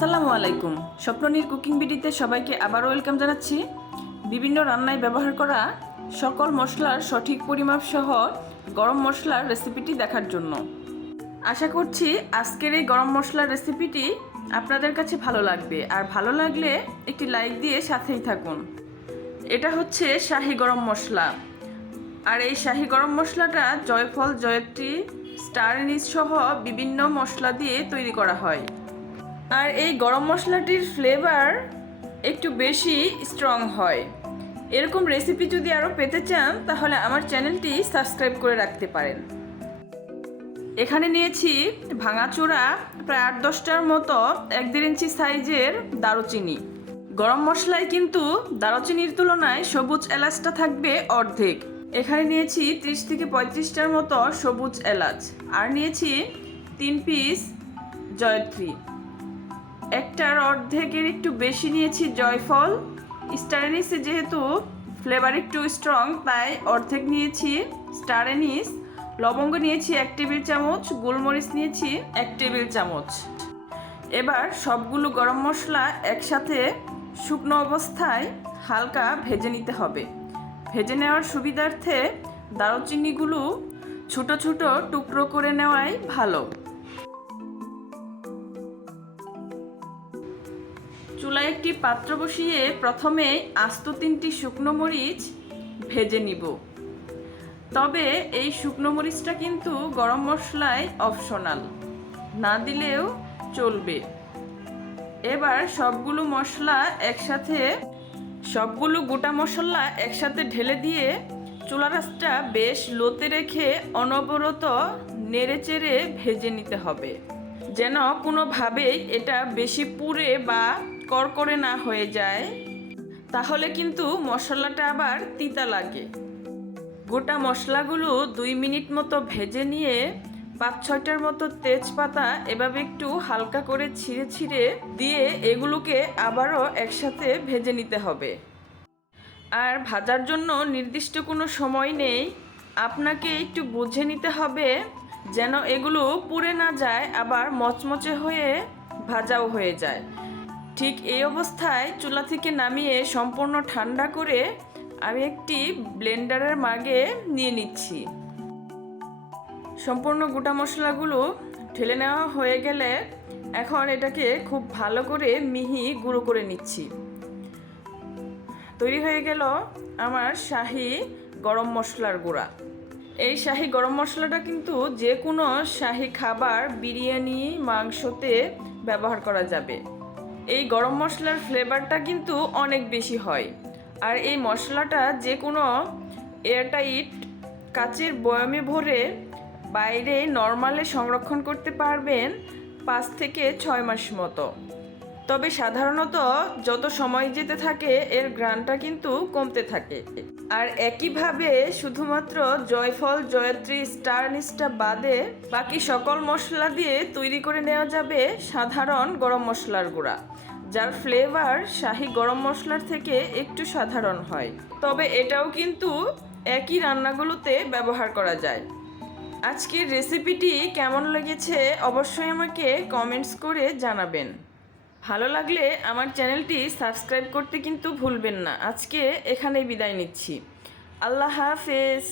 আসসালামু আলাইকুম। স্বপ্ননীর কুকিং ভিডিওতে সবাইকে আবারও ওয়েলকাম জানাচ্ছি। বিভিন্ন রান্নায় ব্যবহার করা সকল মশলার সঠিক পরিমাপ সহ গরম মশলার রেসিপিটি দেখার জন্য। আশা করছি আজকের এই গরম মশলার রেসিপিটি আপনাদের কাছে ভালো লাগবে, আর ভালো লাগলে একটি লাইক দিয়ে সাথেই থাকুন। এটা হচ্ছে শাহি গরম মশলা, আর এই শাহি গরম মশলাটা জয়ফল, জয়ত্রী, স্টার অ্যানিস সহ বিভিন্ন মশলা দিয়ে তৈরি করা হয়। আর এই গরম মশলাটির ফ্লেভার একটু বেশি স্ট্রং হয়। এরকম রেসিপি যদি আরও পেতে চান তাহলে আমার চ্যানেলটি সাবস্ক্রাইব করে রাখতে পারেন। এখানে নিয়েছি ভাঙাচোরা প্রায় 8-10টার মতো 1-1.5 ইঞ্চি সাইজের দারুচিনি। গরম মশলায় কিন্তু দারুচিনির তুলনায় সবুজ এলাচটা থাকবে অর্ধেক। এখানে নিয়েছি 30 থেকে 35টার মতো সবুজ এলাচ, আর নিয়েছি 3 পিস জয়ত্রী। একটার অর্ধেকের একটু বেশি নিয়েছি জয়ফল। স্টার অ্যানিসে যেহেতু ফ্লেভার একটু স্ট্রং তাই অর্ধেক নিয়েছি স্টার অ্যানিস। লবঙ্গ নিয়েছি 1 টেবিল চামচ, গোলমরিচ নিয়েছি 1 টেবিল চামচ। এবার সবগুলো গরম মশলা একসাথে শুকনো অবস্থায় হালকা ভেজে নিতে হবে। ভেজে নেওয়ার সুবিধার্থে দারুচিনিগুলো ছোট ছোট টুকরো করে নেওয়াই ভালো। চুলায় একটি পাত্র বসিয়ে প্রথমে আস্ত 3টি শুকনো মরিচ ভেজে নিব। তবে এই শুকনো মরিচটা কিন্তু গরম মশলায় অপশনাল, না দিলেও চলবে। এবার সবগুলো গোটা মশলা একসাথে ঢেলে দিয়ে চুলার আঁচটা বেশ লোতে রেখে অনবরত নেড়েচেড়ে ভেজে নিতে হবে, যেন কোনোভাবেই এটা বেশি পুড়ে বা করকরে না হয়ে যায়, তাহলে কিন্তু মশলাটা আবার তিতা লাগে। গোটা মশলাগুলো 2 মিনিট মতো ভেজে নিয়ে 5-6টার মতো তেজপাতা এভাবে একটু হালকা করে ছিঁড়ে ছিঁড়ে দিয়ে এগুলোকে আবারও একসাথে ভেজে নিতে হবে। আর ভাজার জন্য নির্দিষ্ট কোনো সময় নেই, আপনাকে একটু বুঝে নিতে হবে যেন এগুলো পুড়ে না যায়, আবার মচমচে হয়ে ভাজাও হয়ে যায়। ঠিক এই অবস্থায় চুলা থেকে নামিয়ে সম্পূর্ণ ঠান্ডা করে আমি একটি ব্লেন্ডারের মাগে নিয়ে নিচ্ছি। সম্পূর্ণ গোটা মশলাগুলো ঢেলে নেওয়া হয়ে গেলে এখন এটাকে খুব ভালো করে মিহি গুঁড়ো করে নিচ্ছি। তৈরি হয়ে গেল আমার শাহি গরম মশলার গুঁড়া। এই শাহি গরম মশলাটা কিন্তু যে কোনো শাহি খাবার, বিরিয়ানি, মাংসতে ব্যবহার করা যাবে। এই গরম মশলার ফ্লেভারটা কিন্তু অনেক বেশি হয়। আর এই মশলাটা যে কোনো এয়ারটাইট কাচের বয়ামে ভরে বাইরে নরমালে সংরক্ষণ করতে পারবেন 5 থেকে 6 মাস মতো। তবে সাধারণত যত সময় যেতে থাকে এর ঘ্রাণটা কিন্তু কমতে থাকে। আর একইভাবে শুধুমাত্র জয়ফল, জয়ত্রী, স্টার অ্যানিসটা বাদে বাকি সকল মশলা দিয়ে তৈরি করে নেওয়া যাবে সাধারণ গরম মশলার গুঁড়া, যার ফ্লেভার শাহি গরম মশলার থেকে একটু সাধারণ হয়। তবে এটাও কিন্তু একই রান্নাগুলোতে ব্যবহার করা যায়। আজকের রেসিপিটি কেমন লেগেছে অবশ্যই আমাকে কমেন্টস করে জানাবেন। ভালো লাগলে আমার চ্যানেলটি সাবস্ক্রাইব করতে কিন্তু ভুলবেন না। আজকে এখানেই বিদায় নিচ্ছি। আল্লাহ হাফেজ।